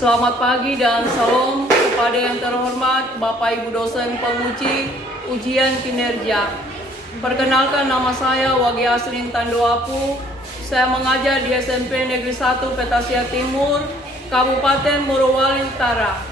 Selamat pagi dan salam kepada yang terhormat Bapak Ibu dosen penguji ujian kinerja. Perkenalkan, nama saya Wagi Asrin Tandoapu. Saya mengajar di SMP Negeri 1 Petasia Timur, Kabupaten Morowali Utara.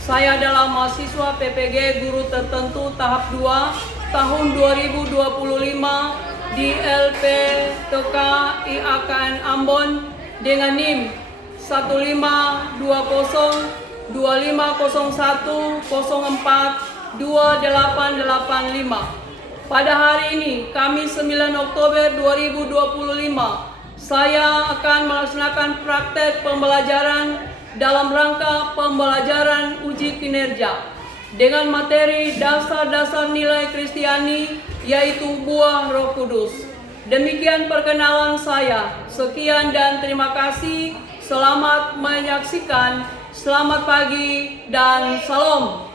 Saya adalah mahasiswa PPG Guru Tertentu tahap 2 tahun 2025 di LPTK IAKN Ambon dengan NIM 152021042885. Pada hari ini, Kamis 9 Oktober 2025, saya akan melaksanakan praktek pembelajaran dalam rangka pembelajaran uji kinerja dengan materi dasar-dasar nilai Kristiani, yaitu buah Roh Kudus. Demikian perkenalan saya. Sekian dan terima kasih. Selamat menyaksikan. Selamat pagi dan salam.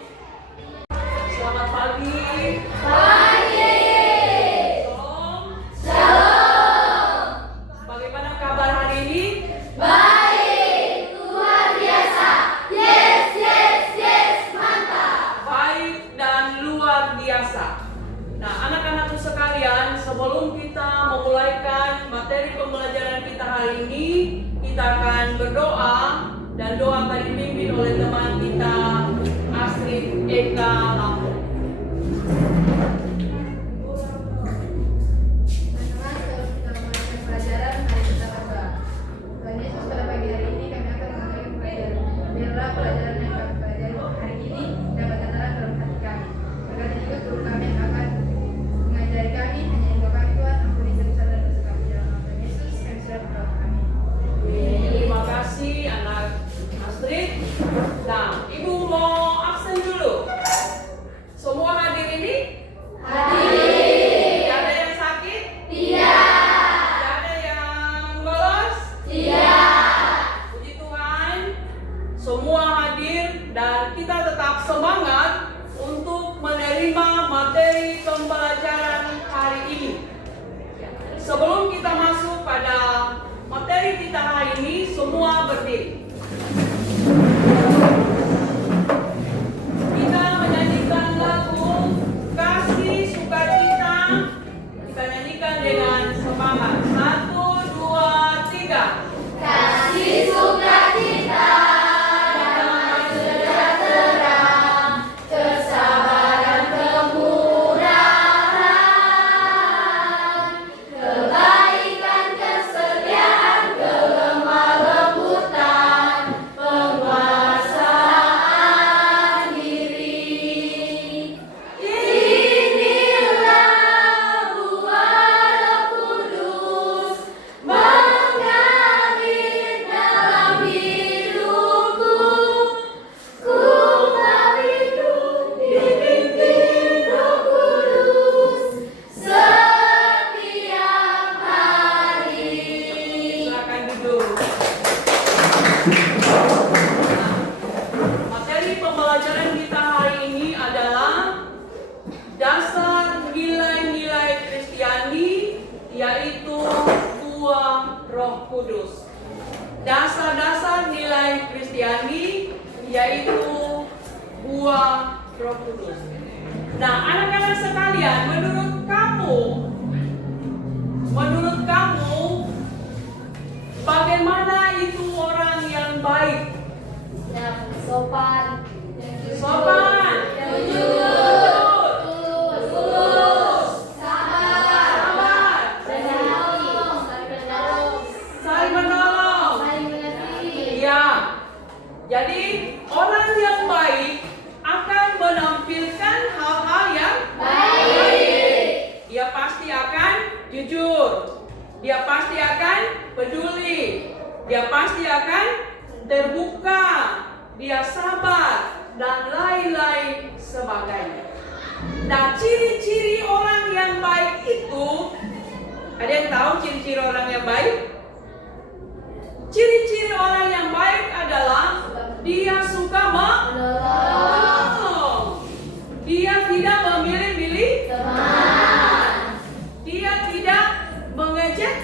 Selamat pagi. Pagi. Shalom. Bagaimana kabar hari ini? Baik, luar biasa. Yes, mantap. Baik dan luar biasa. Nah, anak-anakku sekalian, sebelum kita memulaikan materi pembelajaran kita hari ini, kita akan berdoa, dan doa akan dipimpin oleh teman kita Astrid Eka Lampung. Teman-teman, sebelum kita memulai pelajaran, mari kita berdoa. Tuhan Yesus, pada pagi hari ini kami akan memulai pelajaran. Biarlah pelajaran yang kami pelajari hari ini dapat tertanam dalam hati kami. Berkati juga guru kami yang akan mengajari kami, hanya engkau kami Tuhan, ampuni dosa dan dosa kami. Dalam nama Tuhan Yesus, kami sudah berdoa. Amin. Terima kasih anak Astrid. Nah, Ibu mau absen dulu. Semua hadir ini? Hadir. Tidak ada yang sakit? Tidak. Tidak ada yang bolos? Tidak. Puji Tuhan, semua hadir dan kita tetap semangat untuk menerima materi pembelajaran hari ini. Sebelum kita masuk pada materi kita hari ini, semua berdiri. Kita menyanyikan lagu Kasih Sukacita. Kita nyanyikan dengan semangat. 1, 2, 3. Kasih sukacita, damai sejahtera, kesabaran, kemurahan, kebaikan, kesetiaan, kelemah lembutan, penguasaan diri. Inilah buah Roh Kudus mengalir dalam hidupku. Ku mau hidup dipimpin Roh Kudus setiap hari. Silakan duduk. Materi pembelajaran kita hari ini adalah dasar nilai-nilai Kristiani, yaitu buah Roh Kudus. Dasar-dasar nilai Kristiani, yaitu buah Roh Kudus. Nah, anak-anak sekalian, menurut kamu, bagaimana itu orang yang baik? Yang sopan, Sopan, jujur, tulus, sabar, saling menolong. saling mengerti. Ya, jadi orang yang baik akan menampilkan hal-hal yang Baik. Dia pasti akan jujur. Dia pasti akan peduli. Dia pasti akan terbuka. Dia sabar dan lain-lain sebagainya. Nah, ciri-ciri orang yang baik itu, ada yang tahu ciri-ciri orang yang baik? Ciri-ciri orang yang baik adalah dia suka menolong. Dia tidak memilih-milih Teman. Dia tidak mengejek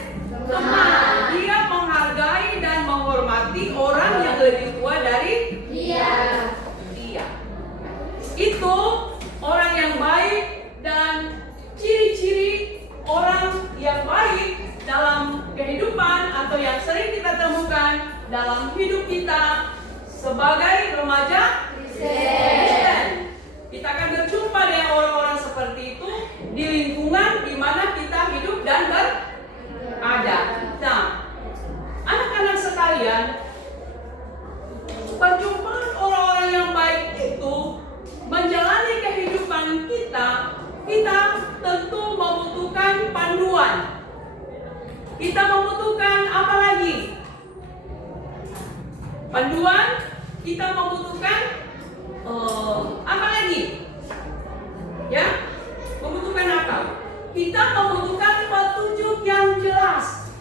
teman. Dia menghargai dan menghormati orang yang lebih tua dari dalam hidup kita sebagai remaja Kristen. Kita akan berjumpa dengan orang-orang seperti itu di lingkungan di mana kita hidup dan berada. Nah, anak-anak sekalian, perjumpaan orang-orang yang baik itu menjalani kehidupan kita tentu membutuhkan panduan. Kita membutuhkan apa lagi? Panduan, kita membutuhkan apa lagi? Ya, membutuhkan apa? Kita membutuhkan petunjuk yang jelas.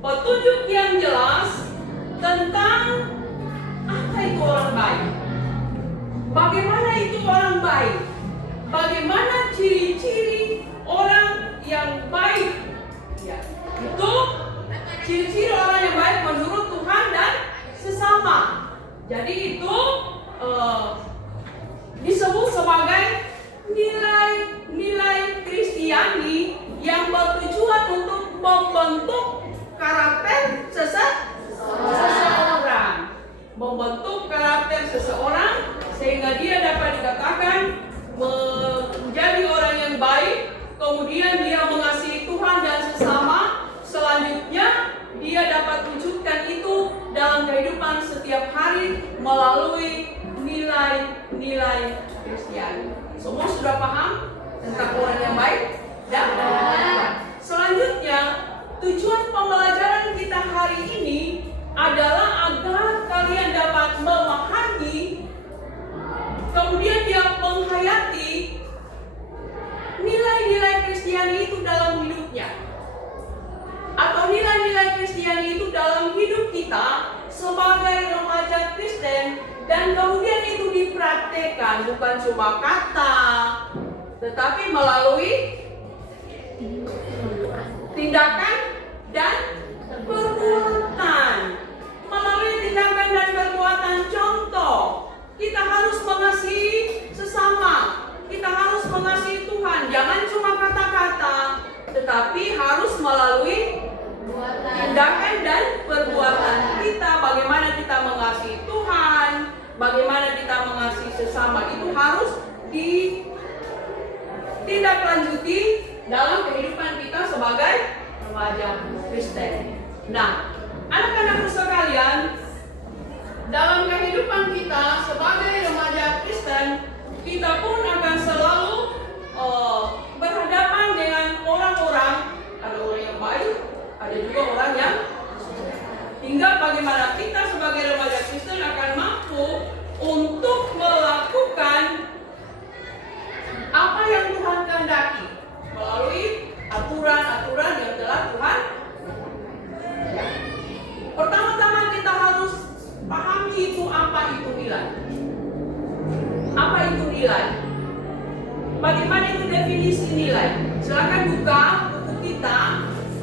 Petunjuk yang jelas tentang apa itu orang baik. Bagaimana itu orang baik? Bagaimana ciri-ciri orang yang baik? Ya, itu ciri-ciri orang yang baik menurut Tuhan dan sesama. Jadi itu disebut sebagai nilai-nilai Kristiani yang bertujuan untuk membentuk karakter seseorang, membentuk karakter seseorang sehingga dia dapat dikatakan menjadi orang yang baik, kemudian dia mengasihi Tuhan dan sesama. Selanjutnya dia dapat wujudkan itu dalam kehidupan setiap hari melalui nilai-nilai Kristiani. Semua sudah paham tentang orang yang baik? Dan selanjutnya, tujuan pembelajaran kita hari ini adalah agar kalian dapat memahami, kemudian dia menghayati nilai-nilai Kristiani itu dalam hidupnya, atau nilai-nilai Kristiani itu dalam hidup kita sebagai remaja Kristen, dan kemudian itu dipraktekkan bukan cuma kata, tetapi melalui tindakan dan perbuatan. Melalui tindakan dan perbuatan, contoh, kita harus mengasihi sesama, kita harus mengasihi Tuhan. Jangan cuma kata-kata, tetapi harus melalui tindakan dan perbuatan kita. Bagaimana kita mengasihi Tuhan, bagaimana kita mengasihi sesama, itu harus ditindaklanjuti dalam kehidupan kita sebagai remaja Kristen. Nah, anak-anak sekalian, dalam kehidupan kita sebagai remaja Kristen, kita pun akan selalu berhadapan dengan orang-orang. Ada orang yang baik, ada juga orang yang tinggal. Bagaimana kita sebagai remaja Kristen akan mampu untuk melakukan apa yang Tuhan kehendaki melalui aturan-aturan yang telah Tuhan. Pertama-tama kita harus pahami itu apa itu nilai. Apa itu nilai? Bagaimana itu definisi nilai? Silakan buka buku kita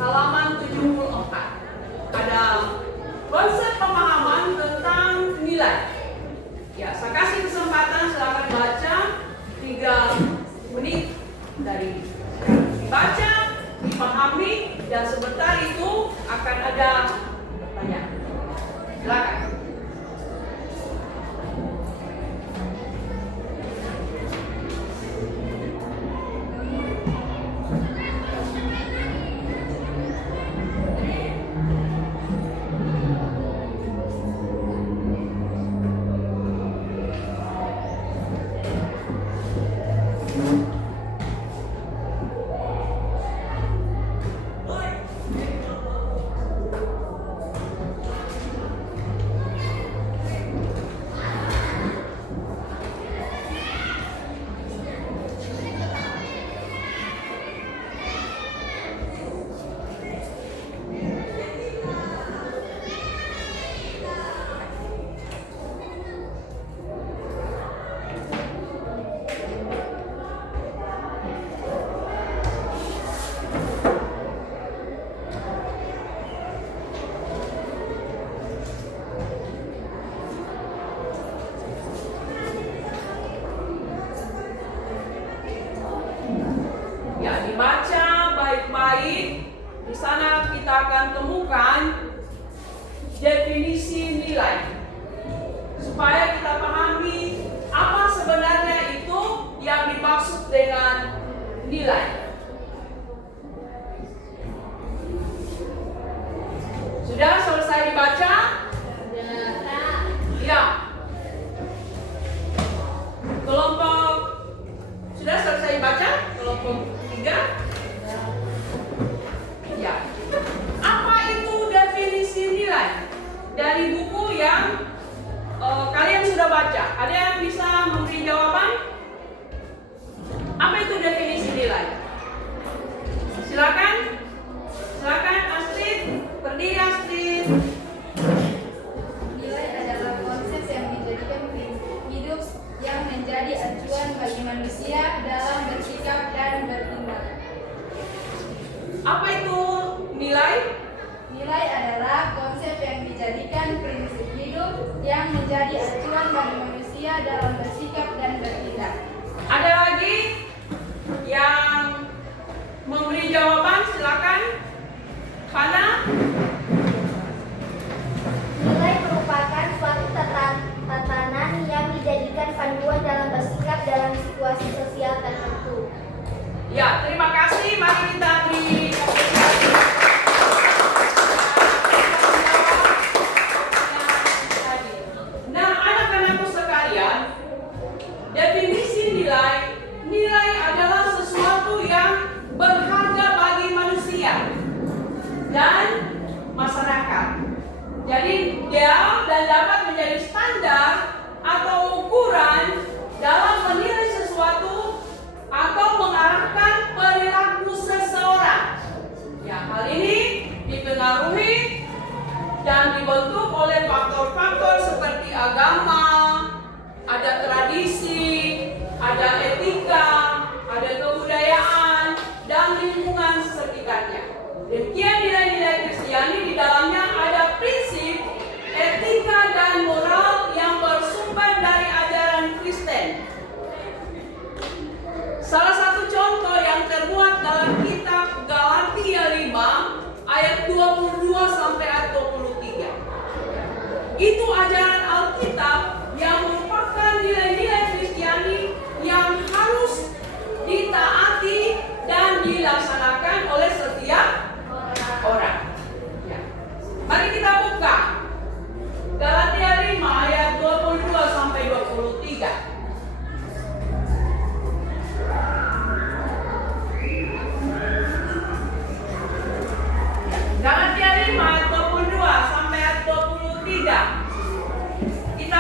halaman 74. Ada konsep pemahaman tentang nilai. Ya, saya kasih kesempatan, silakan baca 3 menit dari dibaca, dipahami, dan sebentar itu akan ada pertanyaan. Silakan. nilai. Supaya kita pahami apa sebenarnya itu yang dimaksud dengan nilai. Sudah selesai dibaca? Ya. Kelompok sudah selesai baca? Kelompok 3? Ya. Apa itu definisi nilai? Dari buku yang kalian sudah baca. Ada yang bisa memberi jawaban? Apa itu definisi nilai? Silakan. Silakan Astrid. Berdiri Astrid. Nilai adalah konsep yang dijadikan prinsip hidup yang menjadi acuan bagi manusia dalam bersikap dan bertindak. Apa itu nilai? Nilai adalah konsep yang dijadikan prinsip hidup yang menjadi acuan bagi manusia dalam bersikap dan bertindak. Ada lagi yang memberi jawaban? Silakan. Fana. Nilai merupakan suatu tatanan yang dijadikan panduan dalam bersikap dalam situasi sosial tertentu. Ya, terima kasih. Mari kita beri apresiasi. Nah, anak-anakku sekalian, definisi nilai adalah sesuatu yang berharga bagi manusia dan masyarakat. Jadi dia dan dapat menjadi standar atau ukuran dalam menilai sesuatu atau mengarahkan perilaku seseorang. Ya, hal ini dipengaruhi dan dibentuk oleh faktor-faktor seperti agama, ada tradisi, ada etika, ada kebudayaan, dan lingkungan sekitarnya. Demikian nilai-nilai Kristiani di dalamnya ada prinsip, etika, dan moral yang bersumber dari ajaran Kristen. Salah satu contoh yang termuat dalam kitab Galatia 5 ayat 22 sampai ayat 23. Itu ajaran Alkitab yang merupakan nilai-nilai Kristiani yang harus ditaati dan dilaksanakan oleh setiap orang. Ya. Mari kita buka Galatia 5 ayat 22 sampai 23. Galatia 5 ayat 22 sampai ayat 23. Kita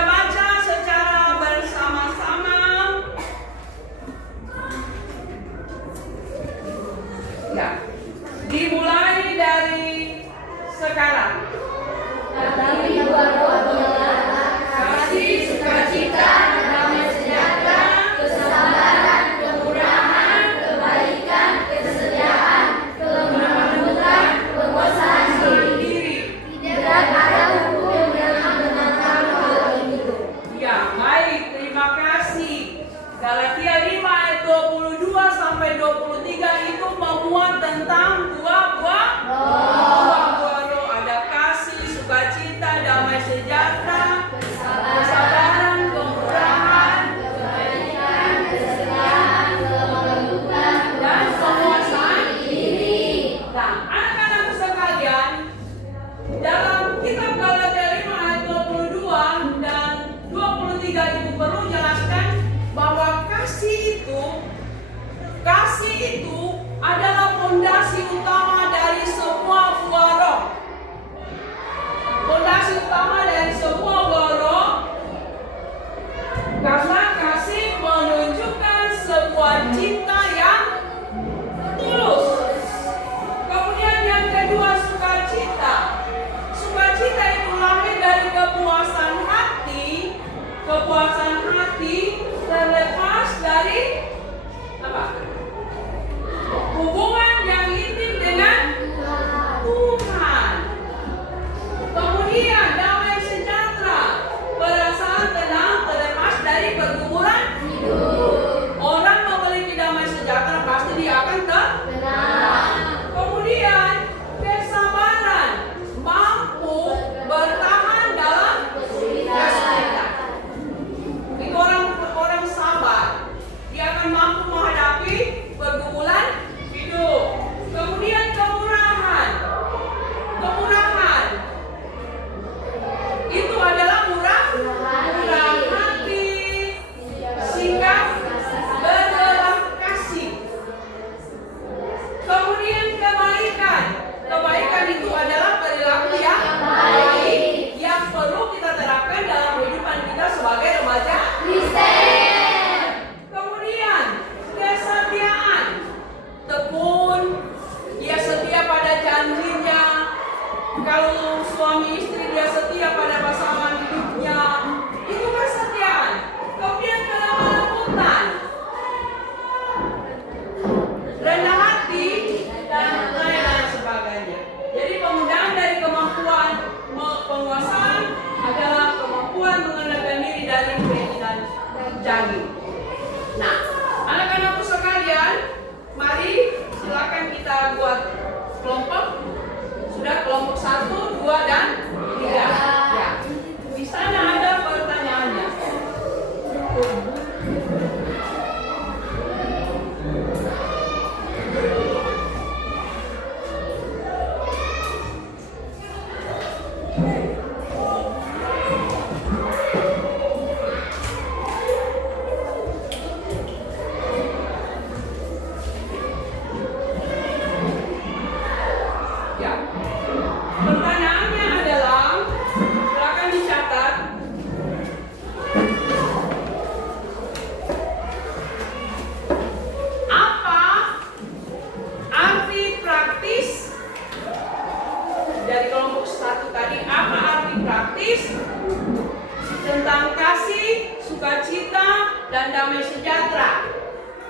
tentang kasih, sukacita, dan damai sejahtera.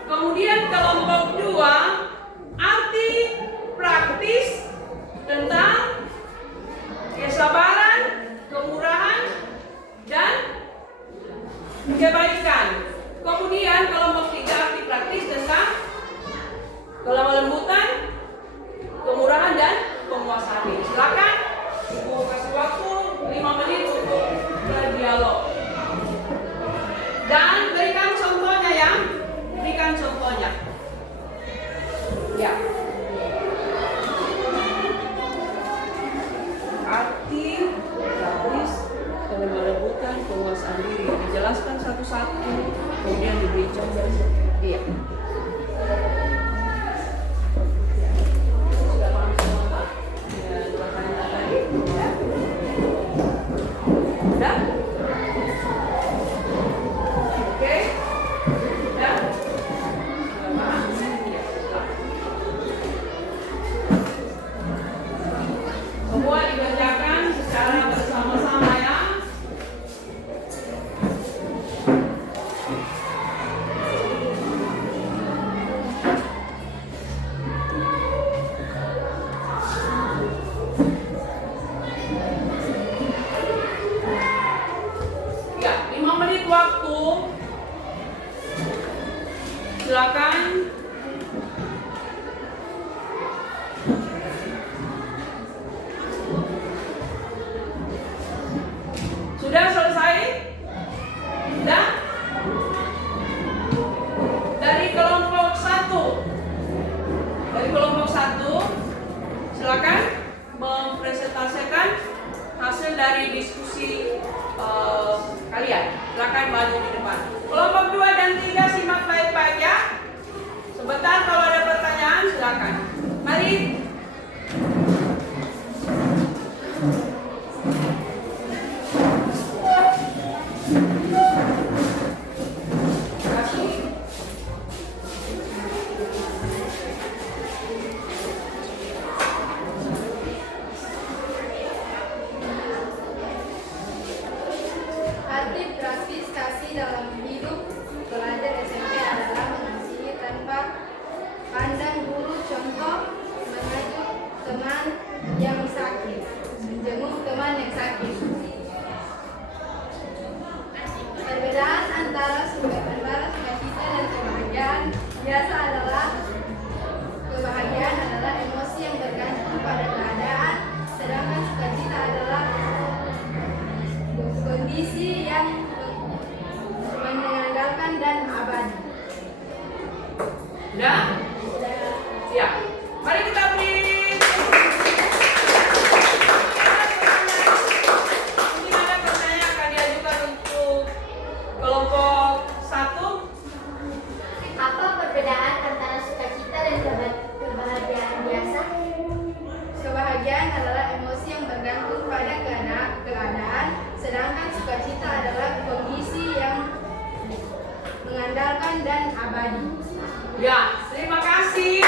Kemudian kelompok 2, arti praktis tentang kesabaran, kemurahan, dan kebaikan. Kemudian kelompok 3, arti praktis tentang kelemah lembutan, kemurahan, dan penguasaan diri. Silakan Ibu kasih waktu 5 menit untuk berdialog. Dan berikan contohnya ya. Berikan contohnya. Ya. Arti praktis kelemah lembutan, penguasaan diri. Dijelaskan satu-satu, kemudian diberi contoh. Iya. Semua dibacakan secara bersama-sama ya. Ya, 5 menit waktu. Silakan. Sudah selesai? Sudah? Dari kelompok 1. Dari kelompok 1, silakan mempresentasikan hasil dari diskusi kalian. Silakan maju di depan. Kelompok 2 dan 3 simak baik-baik ya. Sebentar kalau ada pertanyaan silakan. Mari. Arti praktis kasih dalam hidup pelajar SMP adalah mengasihi tanpa pandang bulu, contoh mengajak teman yang sakit, menjenguk teman yang sakit. Perbedaan antara sukacita dan kebahagiaan biasa adalah kebahagiaan adalah emosi yang bergantung pada keadaan, sedangkan sukacita adalah kondisi yang mengandalkan dan abadi. Sudah? Ya. Mari kita beri. Mungkin ada pertanyaan akan diajukan untuk kelompok 1. Apa perbedaan antara sukacita dan kebahagiaan biasa? Kebahagiaan adalah emosi yang bergantung pada keadaan, sedangkan sukacita adalah kondisi yang mengandalkan dan abadi. Ya, terima kasih.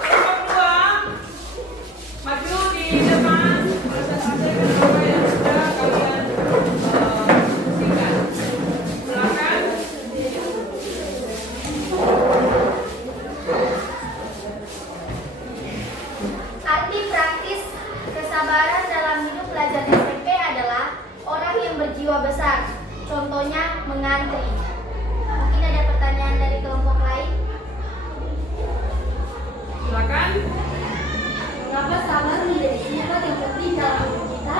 Kelompok 2, maju di depan presentasikan apa yang sudah kalian diskusikan. Silakan. Arti praktis kesabaran dalam hidup pelajar SMP adalah orang yang berjiwa besar. Contohnya mengantri. Mungkin ada pertanyaan dari kelompok lain? Silakan. Mengapa sabar menjadi sifat yang penting dalam hidup kita?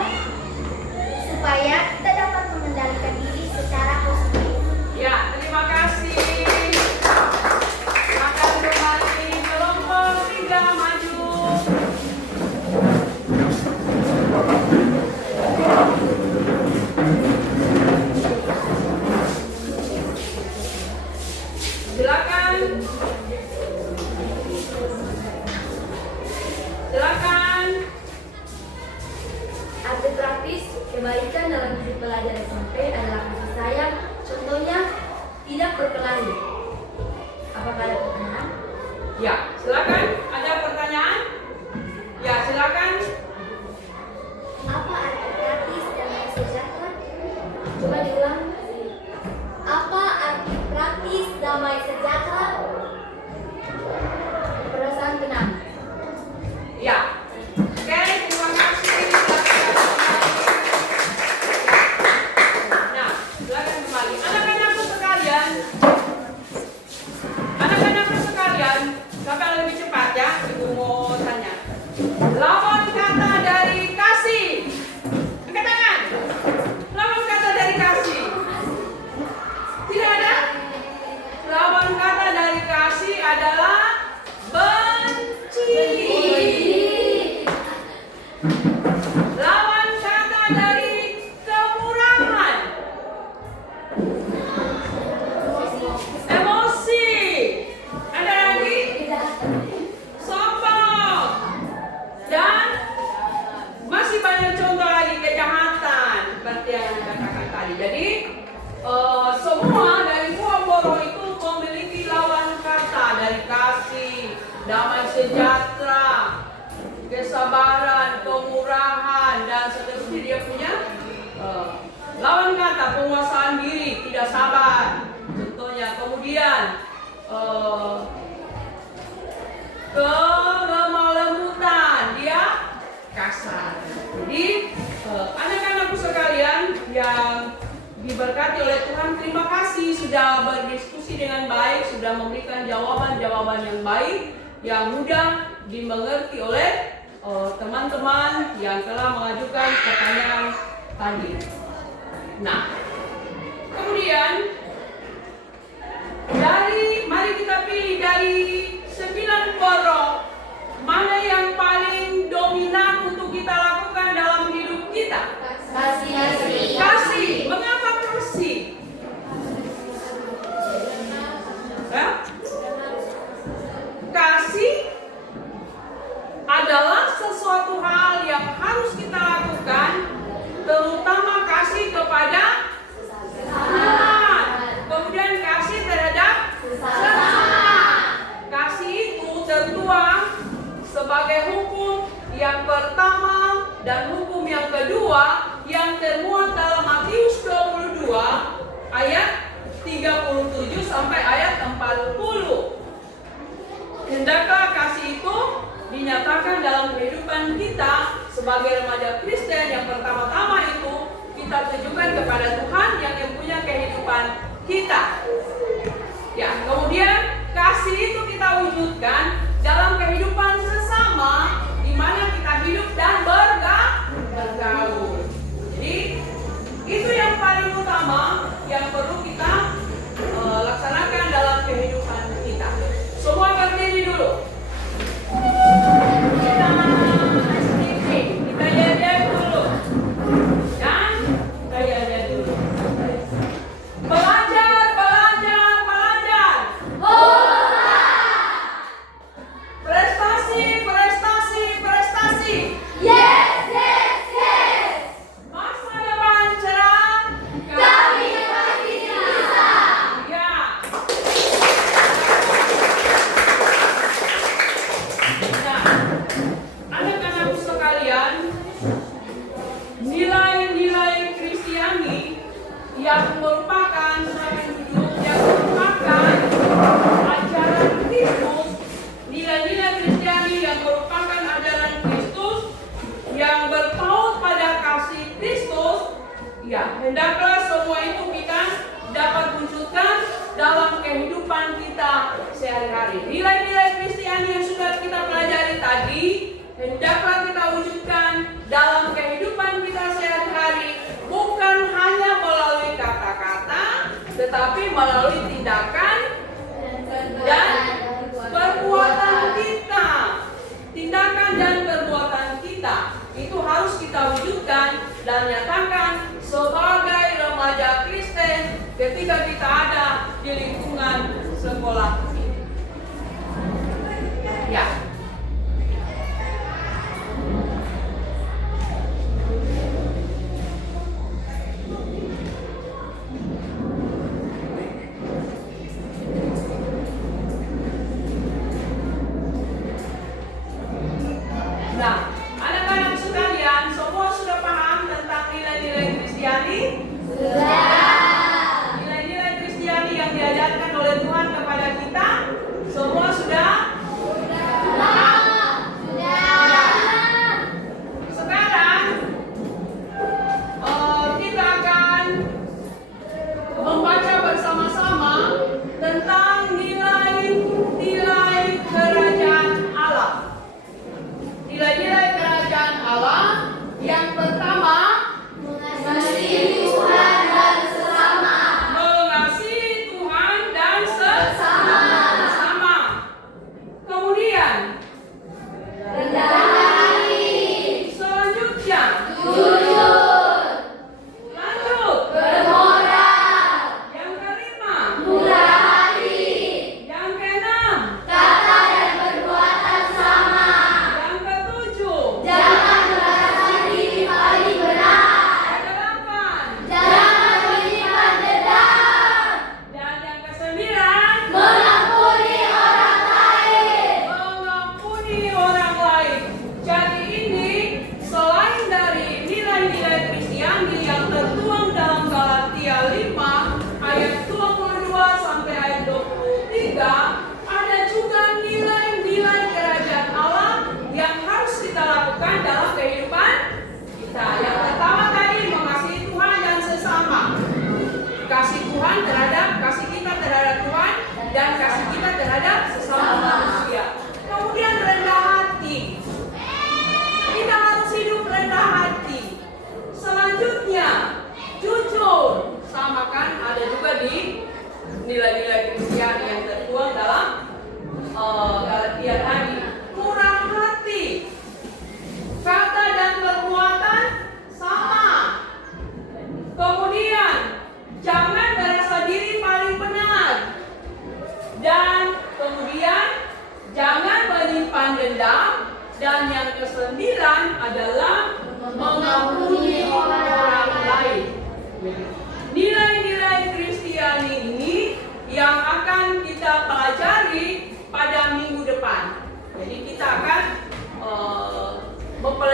Supaya kita dapat mengendalikan diri secara positif. Ya, terima kasih. Akan kembali kelompok 3 maju. Silakan. Silakan. Arti praktis kebaikan dalam hidup pelajar SMP adalah kasih sayang. Contohnya tidak berkelahi. Apakah ada pertanyaan? Ya, silakan. Ada pertanyaan? Ya, silakan. seperti yang dikatakan tadi. Jadi semua dari buah boro itu memiliki lawan kata, dari kasih, damai sejahtera, kesabaran, kemurahan, dan seterusnya. Dia punya lawan kata, penguasaan diri, tidak sabar, contohnya. Kemudian kelemah lembutan, dia kasar. Jadi anak-anakku sekalian yang diberkati oleh Tuhan, terima kasih sudah berdiskusi dengan baik, sudah memberikan jawaban-jawaban yang baik, yang mudah dimengerti oleh teman-teman yang telah mengajukan pertanyaan tadi. Nah, kemudian mari kita pilih dari 9 poro, mana yang paling dominan untuk kita lakukan dalam hidup kita? Kasih. Mengapa kasih? Kasih adalah sesuatu hal yang harus kita lakukan, terutama kasih kepada Tuhan. Kemudian kasih terhadap sesama. Kasih itu tertuang sebagai hukum yang pertama dan hukum yang kedua yang termuat dalam Matius 22 ayat 37 sampai ayat 40. Hendaklah kasih itu dinyatakan dalam kehidupan kita sebagai remaja Kristen. Yang pertama-tama itu kita tunjukkan kepada Tuhan yang punya kehidupan kita. Ya, kemudian kasih itu kita wujudkan dalam kehidupan sesama, di mana kita hidup dan bergaul. Jadi itu yang paling utama yang perlu kita laksanakan dalam kehidupan kita. Semua berdiri dulu. Kita jajan dulu. Dan kita jajan dulu. Belajar. Prestasi. Yes. Masa depan cerah. Kami pasti bisa. Ya. Nah, anak-anakku sekalian, nilai-nilai Kristiani yang merupakan ajaran Kristus, nilai-nilai Kristiani yang merupakan ajaran Kristus yang berpaut pada kasih Kristus, ya, hendaklah semua itu kita dapat wujudkan dalam kehidupan kita sehari-hari. Nilai-nilai Kristiani yang sudah kita pelajari tadi, hendaklah kita wujudkan dalam kehidupan kita sehari-hari, bukan hanya melalui kata-kata, tetapi melalui tindakan dan perbuatan kita. Tindakan dan perbuatan kita itu harus kita wujudkan dan nyatakan sebagai remaja Kristen ketika kita ada di lingkungan sekolah ini. Ya. Nah, anak-anak sekalian, semua sudah paham tentang nilai-nilai Kristiani? Sudah. Nilai-nilai Kristiani yang diajarkan oleh Tuhan kepada kita, semua sudah? Sudah.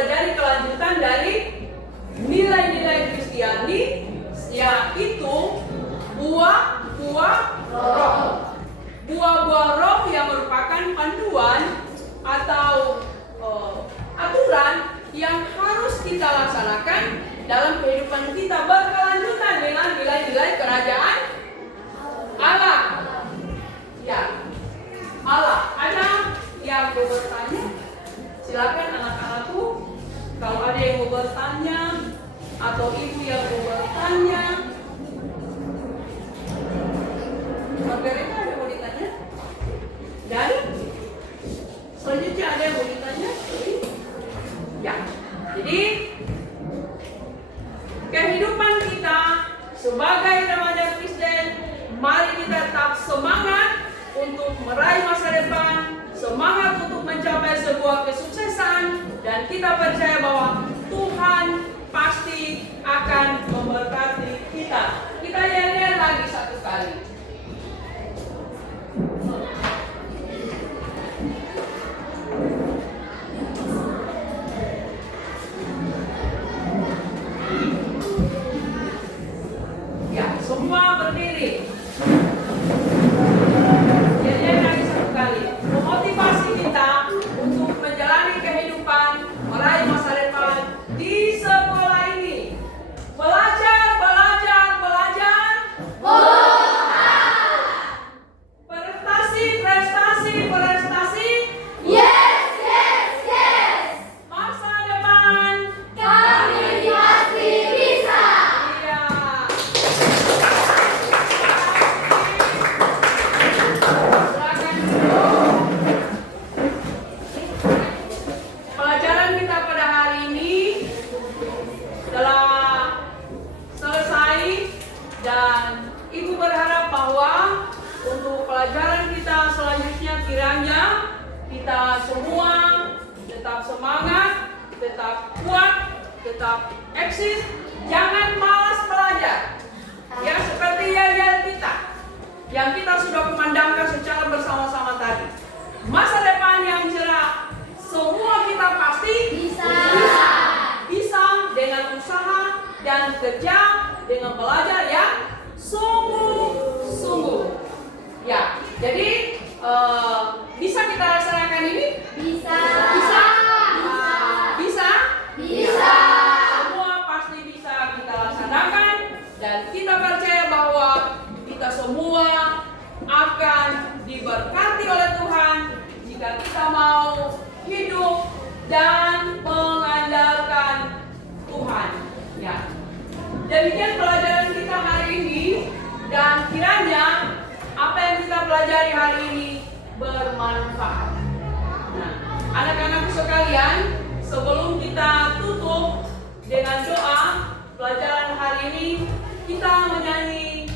mempelajari kelanjutan dari nilai-nilai Kristiani, yaitu buah-buah roh. Buah-buah roh yang merupakan panduan atau aturan yang harus kita laksanakan dalam kehidupan kita berkelanjutan dengan nilai-nilai kerajaan Allah. Ya, Allah. Ada yang mau bertanya? Silakan anak-anakku. Kalau ada yang mau bertanya atau ibu yang mau bertanya, Margareta ada mau ditanya? Dan selanjutnya ada yang mau ditanya? Ya, jadi kehidupan kita sebagai remaja Kristen, mari kita tetap semangat untuk meraih masa depan, semangat untuk mencapai sebuah kesuksesan, dan kita percaya bahwa Tuhan pasti akan memberkati kita. Kita nyanyian lagi satu kali. Ya, semua berdiri. Nyanyian lagi satu kali. Memotivasi kita untuk menjalani kehidupan, meraih masa depan di sekolah ini. Belajar, belajar, belajar. Prestasi, prestasi, prestasi. Yes, yes, yes. Masa depan. Kami pasti bisa. Iya. Silakan duduk. Pelajaran kita pada hari ini telah selesai, dan Ibu berharap bahwa untuk pelajaran kita selanjutnya kiranya kita semua tetap semangat, tetap kuat, tetap eksis, jangan malas belajar. Ya, seperti yang kita sudah kumandangkan secara bersama-sama tadi. Masa depan yang cerah, semua kita pasti bisa dengan usaha dan kerja, dengan belajar yang sungguh-sungguh. Ya, jadi bisa kita laksanakan ini? Bisa. Bisa? Bisa. Bisa. Semua pasti bisa kita laksanakan, dan kita percaya bahwa kita semua akan diberkati oleh Tuhan jika kita mau hidup dan mengandalkan Tuhan. Ya. Demikian pelajaran kita hari ini, dan kiranya apa yang kita pelajari hari ini bermanfaat. Nah, anak-anak sekalian, sebelum kita tutup dengan doa pelajaran hari ini, kita menyanyi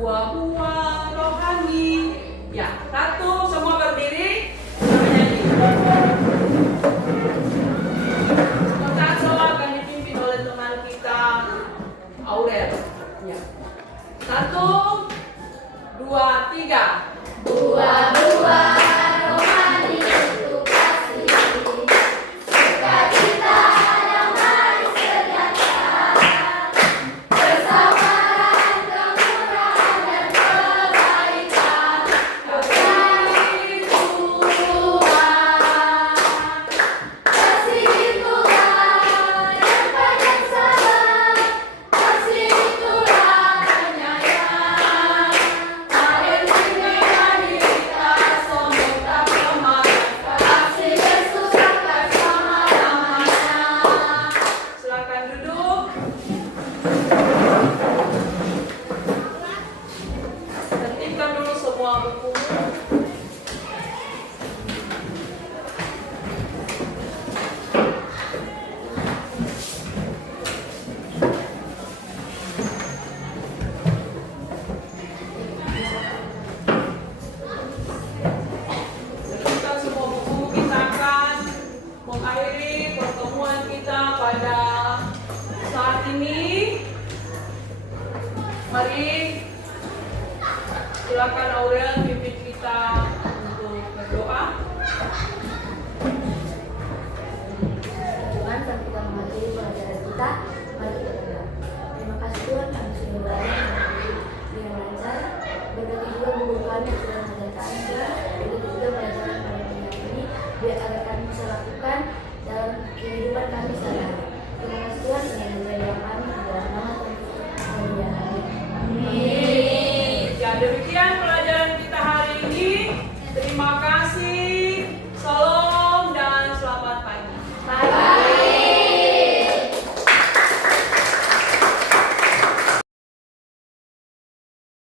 buah-buah rohani. Ya, satu, semua berdiri, kita menyanyi. Sebentar doa akan dipimpin oleh teman kita Aurel. Ya. 1, 2, 3. Buah-buah rohani untuk kasih, sukacita, damai sejahtera, kesabaran, kemurahan, dan kebaikan. Kasih Tuhan, kasih Tuhan yang banyak sabar, kasih Tuhan penyayang. Haleluya, kita sombong tak lemah, kasih Yesus akan selama-lamanya. Silakan duduk. Tertibkan dulu semua buku. Tertibkan semua buku. Kita akan mengakhiri pertemuan kita pada saat ini. Mari, silakan Aurel.